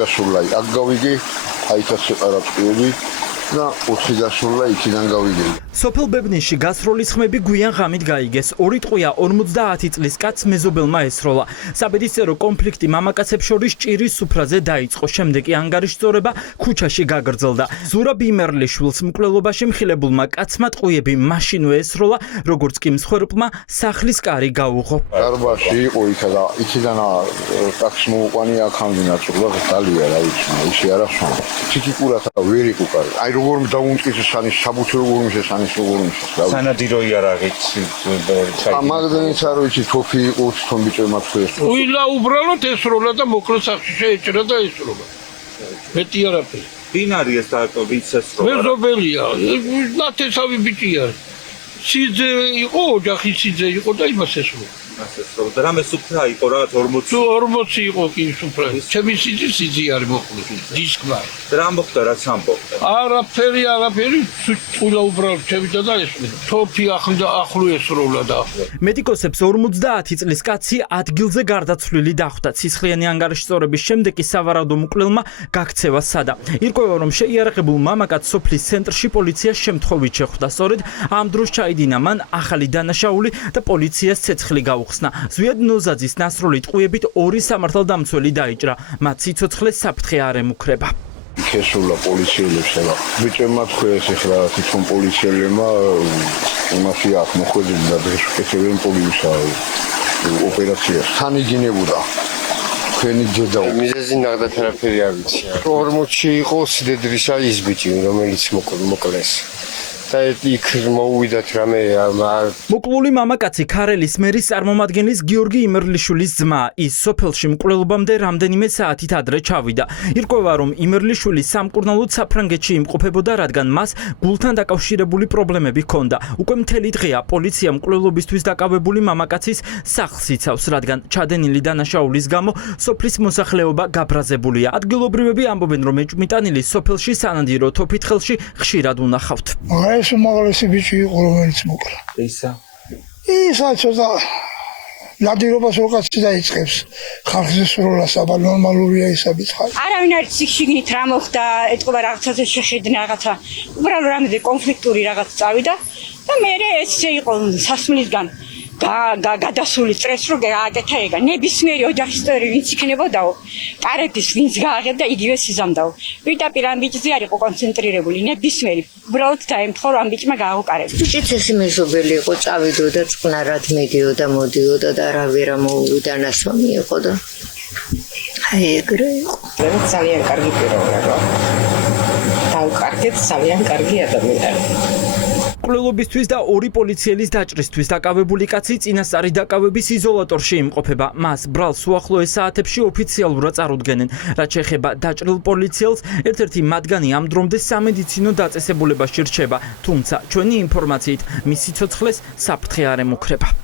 გასულა აქ გავიგე, აითაც ეყარაფიები და 4 გასულა იქიდან გავიგე. სოფელ ბებნიში გასროლის ხმები გვიან ღამით გაიგეს. 2 ტყვია 50 წლის კაცს მეზობელმა ესროლა. საბედისწერო კონფლიქტი მამაკაცებს შორის ჭირის სუფრაზე დაიწყო. შემდეგ კი ანგარიშწორება ქუჩაში გაგრძელდა. ზურაბ იმერლიშვილს მკვლელობაში მხილებულმა კაცმა ტყვიები მაშინვე ესროლა, როგორც კი მსხვერპლმა სახლის კარი გაუღო. დარბაზში იყო იქა და იქიდან ტაქსი მოუყვანი აქამდე ნაწულა დალია რა ვიცი, ისე არ ახსოვს. ჩიკიკურად ვერ იყო კარი. აი როგორ დაუნტკიცე სანის საბუთი როგორ მიშესან სანადიროი არ აღიცი ამაგდენიც არ ვიცი თოფი იყო თვითონ ბიჭებმა თქვეს უილა უბრალოდ ესროლა და მოკლე სახში შეეჭრა და ესროლა მეტი არაფერი ვინ არის ეს დაკო ვინც ესროლა მეზობელია ნათესავი ბიჭია სიძე იყო ოჯახი სიძე იყო და იმას ესროლა და რამე სუფრა იყო რა 40 იყო კი სუფრა ჩემი სიძე არის მოკლე დისკმა რა მოხდა რაც ამბობდა არაფერი წულა უბრალოდ შევიდა და ესროლა თოფი ახლო ესროლა და მედიკოსებს 50 წლის კაცი ადგილზე გარდაცვლილი დახვდა. ცისხლიანი ანგარიშწორების შემდეგ კი სავარაუდო მკვლელმა გაქცევა სადა. ირკვევა რომ შეიარაღებულ მამაკაც სოფლის ცენტრში პოლიციას შემთხვევით შეხვდა. სწორედ ამ დროს ჩაიდინა მან ახალი დანაშაული და პოლიციას ცეცხლი გაუხსნა. ზვიად ნოზაძის ნასროლი ტყვიებით 2 სამართალდამცველი დაიჭრა. მათ სიცოცხლეს საფრთხე არ ემუქრება. ქესულა პოლიციელებს ეხლა ბიჭებმა თქვეს ეხლა თვითონ პოლიციელებმა იმაში აქ მოხვედრილი და შეეცებენ პოლიციას ოპერაციას თან იგინებოდა თქვენი ჯედა მიზეზი ნახდათ არაფერი არ ვიცი 40-ში იყო სიდედრისა ის ბიჭი რომელიც მოკლეს და იქ მოუვიდათ რამე მოკლული მამაკაცი ქარელის მერის წარმომადგენლის გიორგი იმერლიშვილის ძმა. ის სოფელში მკვლელობამდე რამდენიმე საათით ადრე ჩავიდა. ირკვევა რომ იმერლიშვილი სამკურნალოდ საფრანგეთში იმყოფებოდა, რადგან მას გულთან დაკავშირებული პრობლემები ჰქონდა. უკვე მთელი დღეა პოლიცია მკვლელობისთვის დაკავებული მამაკაცის სახლს იცავს, რადგან ჩადენილი დანაშაულის გამო სოფლის მოსახლეობა გაბრაზებულია. ადგილობრივები ამბობენ რომ ეჭვმიტანილი სოფელში სანადირო თოფით ხელში ხშირად უნახავთ. ეს უმაღლესი ბიჭი იყო რომელიც მოკლა. ისა ცოტა ნადირობას როკაცი დაიწყებს. ხალხის სროლას აბა ნორმალურია ისა ბიჭი. არავინ არ იცის შიგნით რა მოხდა, ეთქობა რაღაცაზე შეხედნა რაღაცა. უბრალოდ რამე კონფლიქტური რაღაც წავიდა და მე ესე იყო სასმლისგან გადასული სტრეს რო გააკეთა ეგა. ნებისმიერი ოჯახის წევრი ვინც იქნებოდაო, პარეთის ვინც გააღებდა იგივე სიზამდაო. პირდაპირ ამ ბიჭზე არ იყო კონცენტრირებული ნებისმიერი. უბრალოდ დაემთხო რომ ამ ბიჭმა გააუყარებდა. ბიჭიც ესე მეზობელი იყო, წავიდოდა წყნარად მედიოდა, მოდიოდა და არავერა მოუდანასვამი იყო და აი ეგრე იყო. ძალიან კარგი პიროვნება. დაუკარგეთ ძალიან კარგი ადამიანი. მკვლელობისთვის და 2 პოლიციელის დაჭრისთვის დაკავებული კაცი წინასწარი დაკავების იზოლატორში იმყოფება. მას ბრალს უახლოეს საათებში ოფიციალურად წარუდგენენ. რაც შეეხება დაჭრილ პოლიციელს, ერთ-ერთი მათგანი ამ დრომდე სამედიცინო დაწესებულებაში რჩება, თუმცა ჩვენი ინფორმაციით მის სიცოცხლეს საფრთხე არ ემუქრება.